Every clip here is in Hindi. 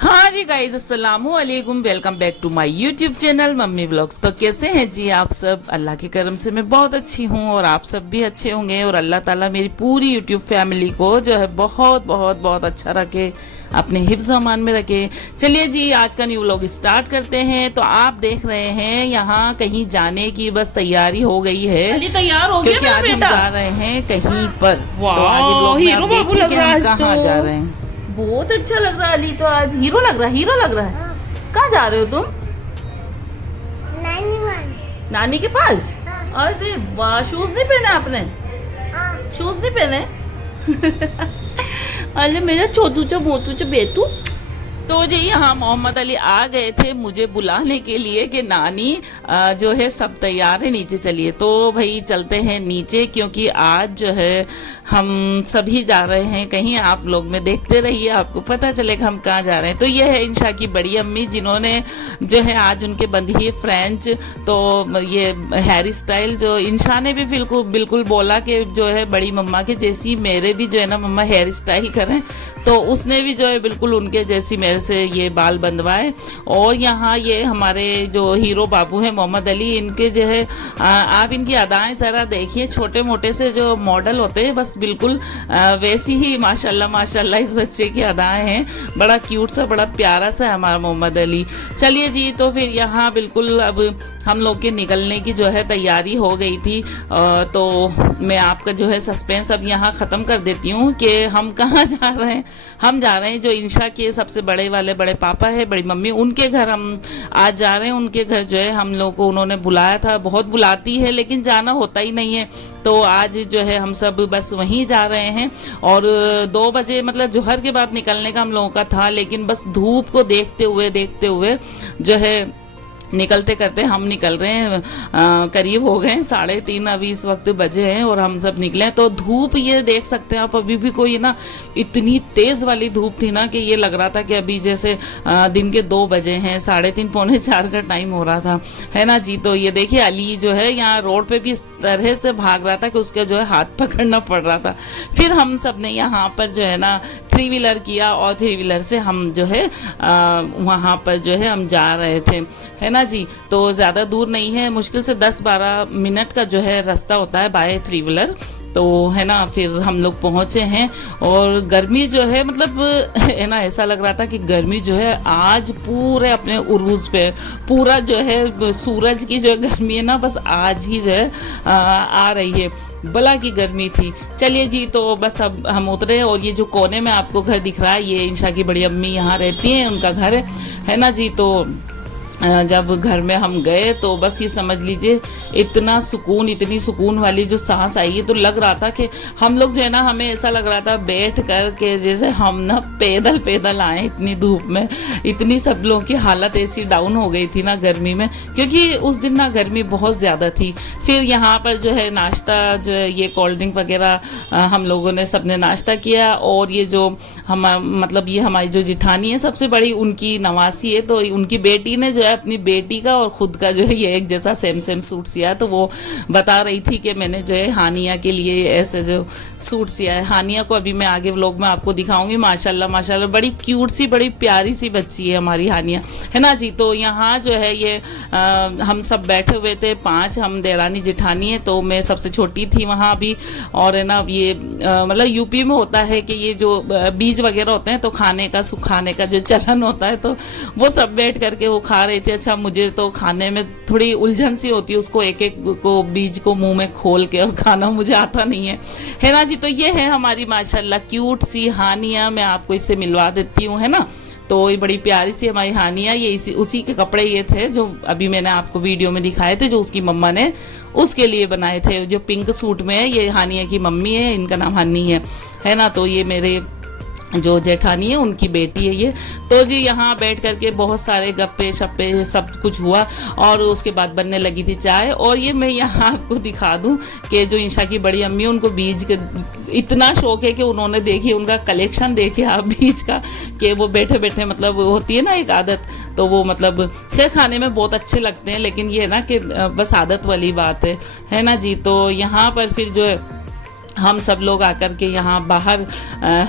हाँ जी गाइज, अस्सलामु अलैकुम। Welcome back to my YouTube channel mummy vlogs. तो कैसे हैं जी आप सब? अल्लाह के करम से मैं बहुत अच्छी हूँ और आप सब भी अच्छे होंगे। और अल्लाह ताला मेरी पूरी यूट्यूब फैमिली को जो है बहुत बहुत बहुत अच्छा रखे, अपने हिफ्ज़ अमान में रखे। चलिए जी, आज का न्यू व्लॉग स्टार्ट करते हैं। तो आप देख रहे हैं यहाँ कहीं जाने की बस तैयारी हो गई है, तैयार हो गया क्योंकि आज हम जा रहे हैं कहीं पर। तो आगे ब्लॉग में आप देखिए कि हम कहाँ जा रहे हैं। बहुत अच्छा लग रहा है अली तो आज हीरो लग रहा है। कहाँ जा रहे हो तुम? नानी के पास। अरे वाह, शूज नहीं पहने आपने? शूज नहीं पहने? अरे मेरा छोटू चा मोटू चा बेटू। तो जी यहाँ मोहम्मद अली आ गए थे मुझे बुलाने के लिए कि नानी जो है सब तैयार है, नीचे चलिए। तो भाई चलते हैं नीचे, क्योंकि आज जो है हम सभी जा रहे हैं कहीं। आप लोग में देखते रहिए, आपको पता चलेगा हम कहाँ जा रहे हैं। तो ये है इंशा की बड़ी अम्मी, जिन्होंने जो है आज उनके बंधी है फ्रेंच। तो ये हेयर स्टाइल जो इंशा ने भी बिल्कुल बिल्कुल बोला कि जो है बड़ी मम्मा के जैसी मेरे भी जो है ना मम्मा हेयर स्टाइल करें। तो उसने भी जो है बिल्कुल उनके जैसी मेरे से ये बाल बंधवाए। और यहाँ ये हमारे जो हीरो बाबू हैं मोहम्मद अली, इनके जो है आप इनकी अदाएं ज़रा देखिए। छोटे मोटे से जो मॉडल होते हैं बस बिल्कुल वैसी ही माशाल्लाह माशाल्लाह इस बच्चे की अदाएं हैं। बड़ा क्यूट सा, बड़ा प्यारा सा है हमारा मोहम्मद अली। चलिए जी, तो फिर यहाँ बिल्कुल अब हम लोग के निकलने की जो है तैयारी हो गई थी। तो मैं आपका जो है सस्पेंस अब यहाँ ख़त्म कर देती हूँ कि हम कहाँ जा रहे हैं। हम जा रहे हैं जो इंशा के सबसे बड़े वाले बड़े पापा है, बड़ी मम्मी, उनके घर हम आज जा रहे हैं। उनके घर जो है हम लोग को उन्होंने बुलाया था, बहुत बुलाती है लेकिन जाना होता ही नहीं है। तो आज जो है हम सब बस वहीं जा रहे हैं। और 2 बजे मतलब जोहर के बाद निकलने का हम लोगों का था, लेकिन बस धूप को देखते हुए जो है निकलते करते हम निकल रहे हैं। करीब हो गए 3:30 अभी इस वक्त बजे हैं और हम सब निकले हैं। तो धूप ये देख सकते हैं आप, अभी भी कोई ना इतनी तेज़ वाली धूप थी ना कि ये लग रहा था कि अभी जैसे दिन के 2 बजे हैं, 3:30 पौने 4 का टाइम हो रहा था, है ना जी। तो ये देखिए अली जो है यहाँ रोड पे भी इस तरह से भाग रहा था कि उसका जो है हाथ पकड़ना पड़ रहा था। फिर हम सब ने यहाँ पर जो है ना 3 व्हीलर किया और 3 व्हीलर से हम जो है वहाँ पर जो है हम जा रहे थे, है ना जी। तो ज़्यादा दूर नहीं है, मुश्किल से 10-12 मिनट का जो है रास्ता होता है बाय 3 व्हीलर। तो है ना, फिर हम लोग पहुँचे हैं। और गर्मी जो है मतलब है ना, ऐसा लग रहा था कि गर्मी जो है आज पूरे अपने उरूज पे, पूरा जो है सूरज की जो गर्मी है ना बस आज ही जो है आ रही है। बला की गर्मी थी। चलिए जी, तो बस अब हम उतरे। और ये जो कोने में आपको घर दिख रहा है, ये इंशा की बड़ी अम्मी यहाँ रहती हैं, उनका घर है ना जी। तो जब घर में हम गए तो बस ये समझ लीजिए इतनी सुकून वाली जो सांस आई है। तो लग रहा था कि हम लोग जो है ना, हमें ऐसा लग रहा था बैठ कर के जैसे हम ना पैदल आए इतनी धूप में। इतनी सब लोगों की हालत ऐसी डाउन हो गई थी ना गर्मी में, क्योंकि उस दिन ना गर्मी बहुत ज़्यादा थी। फिर यहाँ पर जो है नाश्ता जो है ये कोल्ड ड्रिंक वगैरह हम लोगों ने सबने नाश्ता किया। और ये जो हम मतलब ये हमारी जो जिठानी है सबसे बड़ी, उनकी नवासी है, तो उनकी बेटी ने जो अपनी बेटी का और खुद का जो है ये एक जैसा सेम सूट सिया। तो वो बता रही थी कि मैंने जो है हानिया के लिए ऐसे जो सूट सिया है। हानिया को अभी मैं आगे व्लॉग में आपको दिखाऊंगी। माशाल्लाह माशाल्लाह बड़ी क्यूट सी, बड़ी प्यारी सी बच्ची है हमारी हानिया, है ना जी। तो यहाँ जो है ये हम सब बैठे हुए थे 5, हम देरानी जिठानी है। तो मैं सबसे छोटी थी वहाँ भी। और है ना ये मतलब यूपी में होता है कि ये जो बीज वगैरह होते हैं तो खाने का सुखाने का जो चलन होता है, तो वो सब बैठ करके वो खा रहे थे। अच्छा, मुझे तो खाने में थोड़ी उलझन सी होती है, उसको एक एक को बीज को मुंह में खोल के और खाना मुझे आता नहीं है ना जी। तो ये है हमारी माशाल्लाह क्यूट सी हानिया, मैं आपको इससे मिलवा देती हूँ, है ना। तो ये बड़ी प्यारी सी हमारी हानिया, ये उसी के कपड़े ये थे जो अभी मैंने आपको वीडियो में दिखाए थे, जो उसकी मम्मा ने उसके लिए बनाए थे। जो पिंक सूट में है ये हानिया की मम्मी है, इनका नाम हन्नी है ना। तो ये मेरे जो जेठानी है उनकी बेटी है ये। तो जी यहाँ बैठ करके बहुत सारे गप्पे शप्पे सब कुछ हुआ। और उसके बाद बनने लगी थी चाय। और ये मैं यहाँ आपको दिखा दूँ कि जो इंशा की बड़ी अम्मी है उनको बीज के इतना शौक है कि उन्होंने देखिए उनका कलेक्शन देखे आप बीज का, कि वो बैठे बैठे मतलब होती है ना एक आदत, तो वो मतलब खैर खाने में बहुत अच्छे लगते हैं, लेकिन ये है ना कि बस आदत वाली बात है ना जी। तो यहाँ पर फिर जो है हम सब लोग आकर के यहाँ बाहर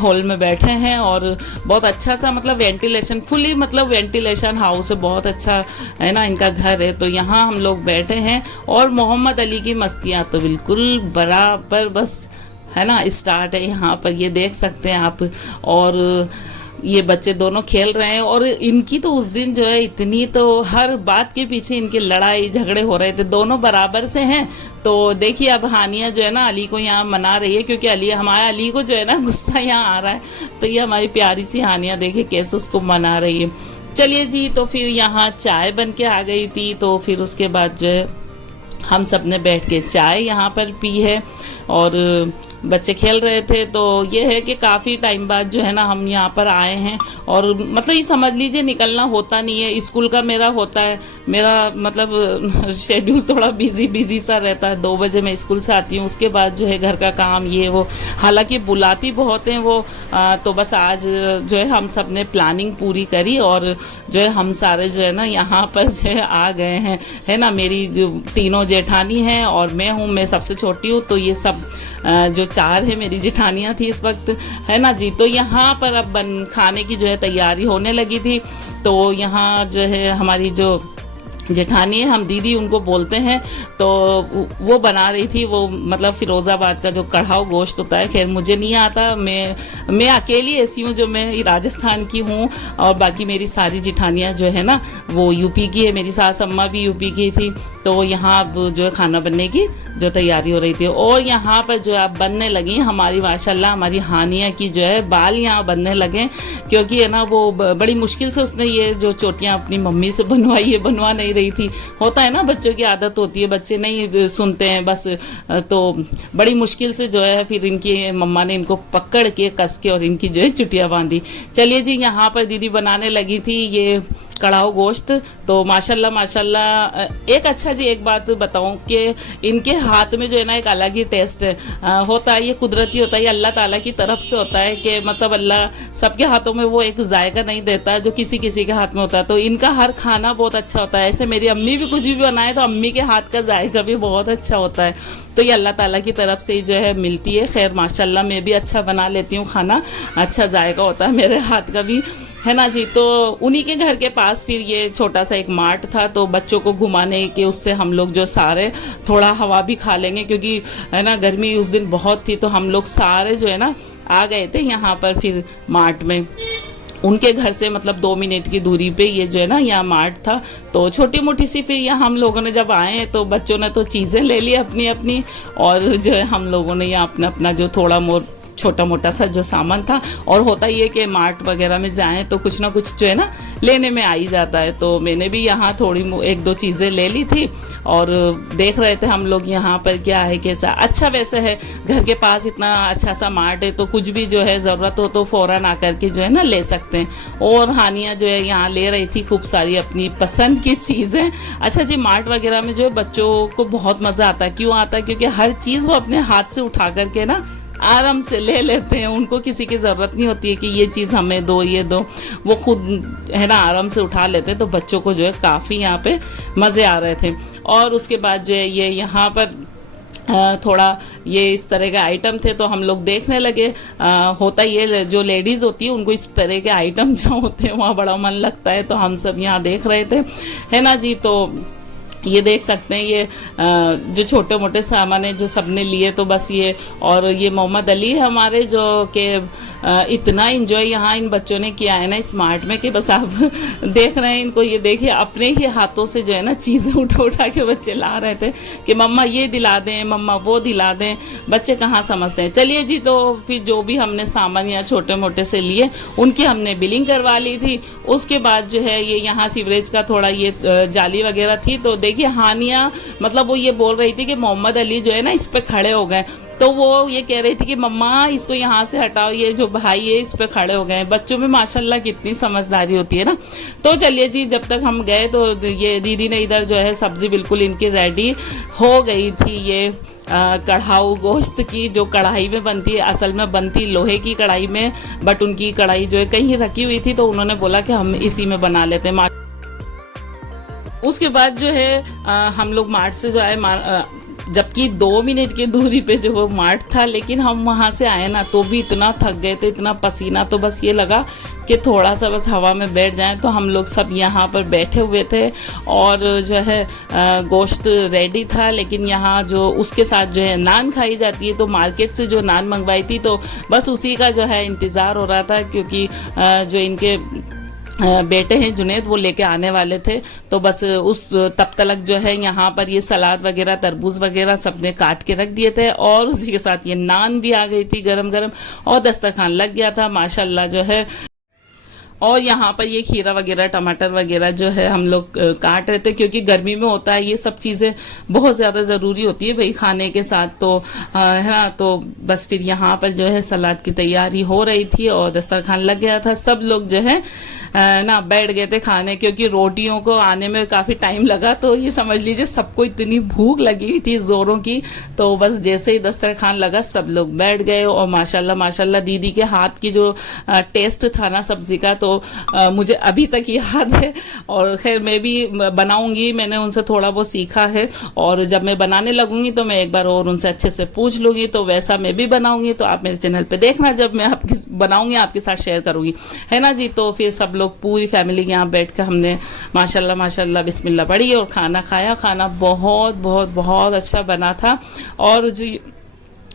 हॉल में बैठे हैं और बहुत अच्छा सा मतलब वेंटिलेशन फुली मतलब वेंटिलेशन हाउस है, बहुत अच्छा है ना इनका घर है। तो यहाँ हम लोग बैठे हैं और मोहम्मद अली की मस्तियाँ तो बिल्कुल बराबर बस है ना स्टार्ट है यहाँ पर, ये देख सकते हैं आप। और ये बच्चे दोनों खेल रहे हैं और इनकी तो उस दिन जो है इतनी तो हर बात के पीछे इनकी लड़ाई झगड़े हो रहे थे, दोनों बराबर से हैं। तो देखिए अब हानिया जो है ना अली को यहाँ मना रही है, क्योंकि हमारे अली को जो है ना गुस्सा यहाँ आ रहा है, तो ये हमारी प्यारी सी हानिया देखिए कैसे उसको मना रही है। चलिए जी, तो फिर यहाँ चाय बन के आ गई थी, तो फिर उसके बाद जो है हम सब ने बैठ के चाय यहाँ पर पी है और बच्चे खेल रहे थे। तो ये है कि काफ़ी टाइम बाद जो है ना हम यहाँ पर आए हैं और मतलब ये समझ लीजिए निकलना होता नहीं है, स्कूल का मेरा होता है, मेरा मतलब शेड्यूल थोड़ा बिजी सा रहता है। 2 बजे मैं स्कूल से आती हूँ, उसके बाद जो है घर का काम ये वो, हालांकि बुलाती बहुत हैं वो। तो बस आज जो है हम सब ने प्लानिंग पूरी करी और जो है हम सारे जो है ना यहाँ पर जो है आ गए हैं, है ना। मेरी जो तीनों जेठानी हैं और मैं हूँ, मैं सबसे छोटी हूँ। तो ये सब जो 4 है मेरी जेठानियाँ थी इस वक्त, है ना जी। तो यहाँ पर अब खाने की जो है तैयारी होने लगी थी। तो यहाँ जो है हमारी जो जेठानी है, हम दीदी उनको बोलते हैं, तो वो बना रही थी वो मतलब फिरोज़ाबाद का जो कढ़ाऊ गोश्त होता है। खैर मुझे नहीं आता, मैं अकेली ऐसी हूँ जो मैं राजस्थान की हूँ और बाकी मेरी सारी जेठानियाँ जो है ना वो यूपी की है। मेरी सास अम्मा भी यूपी की थी। तो यहाँ अब जो है खाना बनने की जो तैयारी हो रही थी और यहाँ पर जो है अब बनने लगी हमारी माशाल्लाह हमारी हानिया की जो है बाल यहाँ बनने लगे, क्योंकि है ना वो बड़ी मुश्किल से उसने ये जो चोटियाँ अपनी मम्मी से बनवाई है, बनवा नहीं रही थी। होता है ना बच्चों की आदत होती है, बच्चे नहीं सुनते हैं बस। तो बड़ी मुश्किल से जो है फिर इनकी मम्मा ने इनको पकड़ के कस के और इनकी जो है चुटिया बांधी। चलिए जी, यहाँ पर दीदी बनाने लगी थी ये कढ़ाऊ गोश्त। तो माशाल्लाह एक अच्छा जी एक बात बताऊं कि इनके हाथ में जो है ना एक अलग ही टेस्ट होता है, ये कुदरती होता है, ये अल्लाह ताला की तरफ से होता है कि मतलब अल्लाह सबके हाथों में वो एक जायका नहीं देता जो किसी किसी के हाथ में होता है। तो इनका हर खाना बहुत अच्छा होता है। ऐसे मेरी अम्मी भी कुछ भी बनाए तो अम्मी के हाथ का जायका भी बहुत अच्छा होता है। तो ये अल्लाह ताला की तरफ से ही जो है मिलती है। खैर माशाल्लाह मैं भी अच्छा बना लेती हूँ खाना, अच्छा जायका होता है मेरे हाथ का भी, है ना जी। तो उन्हीं के घर के पास फिर ये छोटा सा एक मार्ट था, तो बच्चों को घुमाने के उससे हम लोग जो सारे थोड़ा हवा भी खा लेंगे, क्योंकि है ना गर्मी उस दिन बहुत थी। तो हम लोग सारे जो है ना आ गए थे यहाँ पर फिर मार्ट में। उनके घर से मतलब 2 मिनट की दूरी पे ये जो है ना यहाँ मार्ट था। तो छोटी मोटी सी फिर यहाँ हम लोगों ने जब आए तो बच्चों ने तो चीज़ें ले ली अपनी अपनी, और जो है हम लोगों ने यहाँ अपना अपना जो थोड़ा छोटा मोटा सा जो सामान था। और होता ही है कि मार्ट वगैरह में जाएं तो कुछ ना कुछ जो है ना लेने में आ ही जाता है। तो मैंने भी यहाँ थोड़ी 1-2 चीज़ें ले ली थी और देख रहे थे हम लोग यहाँ पर क्या है कैसा। अच्छा वैसे है घर के पास इतना अच्छा सा मार्ट है, तो कुछ भी जो है ज़रूरत हो तो फ़ौरन आकर के जो है ना ले सकते हैं। और हानिया जो है यहाँ ले रही थी खूब सारी अपनी पसंद की चीज़ें। अच्छा जी, मार्ट वगैरह में जो है बच्चों को बहुत मज़ा आता है। क्यों आता है? क्योंकि हर चीज़ वो अपने हाथ से उठा करके ना आराम से ले लेते हैं। उनको किसी की ज़रूरत नहीं होती है कि ये चीज़ हमें दो, ये दो, वो खुद है ना आराम से उठा लेते हैं। तो बच्चों को जो है काफ़ी यहाँ पे मज़े आ रहे थे। और उसके बाद जो है ये यहाँ पर थोड़ा ये इस तरह के आइटम थे तो हम लोग देखने लगे। होता ये जो लेडीज़ होती है उनको इस तरह के आइटम जहाँ होते हैं वहाँ बड़ा मन लगता है। तो हम सब यहाँ देख रहे थे, है ना जी। तो ये देख सकते हैं ये जो छोटे मोटे सामान है जो सबने लिए। तो बस ये और ये मोहम्मद अली है हमारे, जो कि इतना एंजॉय यहाँ इन बच्चों ने किया है ना स्मार्ट में कि बस आप देख रहे हैं इनको। ये देखिए अपने ही हाथों से जो है ना चीज़ें उठा के बच्चे ला रहे थे कि मम्मा ये दिला दें, मम्मा वो दिला दें। बच्चे कहाँ समझते हैं। चलिए जी, तो फिर जो भी हमने सामान यहाँ छोटे मोटे से लिए उनकी हमने बिलिंग करवा ली थी। उसके बाद जो है ये यहाँ सीवरेज का थोड़ा ये जाली वगैरह थी। तो देखिए हानिया मतलब वो ये बोल रही थी कि मोहम्मद अली जो है ना इस पे खड़े हो गए। तो वो ये कह रही थी कि मम्मा इसको यहाँ से हटाओ, ये जो भाई है इस पे खड़े हो गए। बच्चों में माशाल्लाह कितनी समझदारी होती है ना। तो चलिए जी, जब तक हम गए तो ये दीदी ने इधर जो है सब्जी बिल्कुल इनकी रेडी हो गई थी। ये कढ़ाऊ गोश्त की जो कढ़ाई में बनती है, असल में बनती लोहे की कढ़ाई में, बट उनकी कढ़ाई जो है कहीं रखी हुई थी तो उन्होंने बोला कि हम इसी में बना लेते हैं। उसके बाद जो है हम लोग मार्ट से जो है जबकि 2 मिनट की दूरी पे जो वो मार्ट था, लेकिन हम वहाँ से आए ना तो भी इतना थक गए थे, इतना पसीना, तो बस ये लगा कि थोड़ा सा बस हवा में बैठ जाएं। तो हम लोग सब यहाँ पर बैठे हुए थे और जो है गोश्त रेडी था, लेकिन यहाँ जो उसके साथ जो है नान खाई जाती है, तो मार्केट से जो नान मंगवाई थी तो बस उसी का जो है इंतज़ार हो रहा था, क्योंकि जो इनके बेटे हैं जुनेद, वो लेके आने वाले थे। तो बस उस तब तक जो है यहाँ पर ये सलाद वगैरह, तरबूज वगैरह सबने काट के रख दिए थे और उसी के साथ ये नान भी आ गई थी गरम गरम और दस्तरखान लग गया था माशाल्लाह जो है। और यहाँ पर ये खीरा वगैरह, टमाटर वगैरह जो है हम लोग काट रहे थे, क्योंकि गर्मी में होता है ये सब चीज़ें बहुत ज़्यादा ज़रूरी होती है भाई खाने के साथ, तो है ना। तो बस फिर यहाँ पर जो है सलाद की तैयारी हो रही थी और दस्तरखान लग गया था। सब लोग जो है ना बैठ गए थे खाने, क्योंकि रोटियों को आने में काफ़ी टाइम लगा, तो ये समझ लीजिए सबको इतनी भूख लगी हुई थी ज़ोरों की। तो बस जैसे ही दस्तरखान लगा सब लोग बैठ गए और माशाल्लाह माशाल्लाह दीदी के हाथ की जो टेस्ट था ना सब्ज़ी का, तो मुझे अभी तक याद है। और खैर मैं भी बनाऊंगी, मैंने उनसे थोड़ा बहुत सीखा है, और जब मैं बनाने लगूंगी तो मैं एक बार और उनसे अच्छे से पूछ लूँगी, तो वैसा मैं भी बनाऊंगी। तो आप मेरे चैनल पे देखना, जब मैं आपकी बनाऊंगी आपके साथ शेयर करूँगी, है ना जी। तो फिर सब लोग पूरी फैमिली यहाँ बैठ कर हमने माशाल्लाह माशाल्लाह बिस्मिल्लाह पढ़ी और खाना खाया। खाना बहुत बहुत बहुत अच्छा बना था। और जो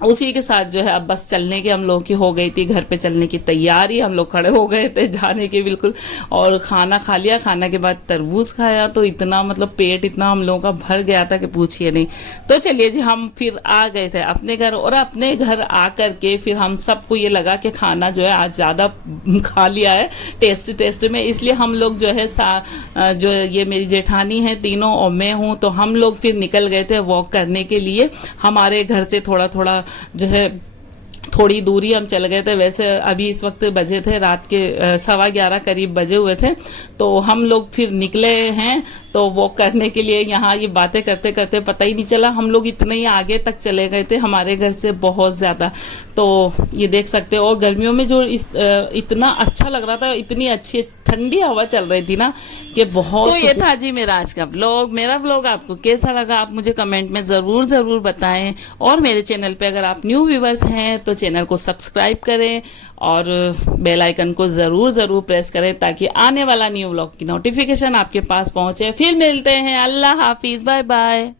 उसी के साथ जो है अब बस चलने की हम लोगों की हो गई थी, घर पे चलने की तैयारी, हम लोग खड़े हो गए थे जाने के बिल्कुल। और खाना खा लिया, खाना के बाद तरबूज खाया, तो इतना मतलब पेट इतना हम लोगों का भर गया था कि पूछिए नहीं। तो चलिए जी हम फिर आ गए थे अपने घर, और अपने घर आ कर के फिर हम सबको ये लगा कि खाना जो है आज ज़्यादा खा लिया है टेस्ट में, इसलिए हम लोग जो है जो ये मेरी जेठानी है तीनों और मैं हूँ, तो हम लोग फिर निकल गए थे वॉक करने के लिए। हमारे घर से थोड़ा थोड़ा जो है थोड़ी दूरी हम चल गए थे। वैसे अभी इस वक्त बजे थे रात के 11:15 करीब बजे हुए थे, तो हम लोग फिर निकले हैं तो वॉक करने के लिए। यहाँ ये बातें करते करते पता ही नहीं चला हम लोग इतने ही आगे तक चले गए थे हमारे घर से, बहुत ज़्यादा। तो ये देख सकते हो, और गर्मियों में जो इतना अच्छा लग रहा था, इतनी अच्छी ठंडी हवा चल रही थी ना कि बहुत। तो ये था जी मेरा आज का व्लॉग। मेरा व्लॉग आपको कैसा लगा आप मुझे कमेंट में ज़रूर बताएं। और मेरे चैनल पे अगर आप न्यू व्यूवर्स हैं तो चैनल को सब्सक्राइब करें और बेल आइकन को ज़रूर प्रेस करें, ताकि आने वाला न्यू व्लॉग की नोटिफिकेशन आपके पास पहुंचे। फिर मिलते हैं, अल्लाह हाफिज़, बाय बाय।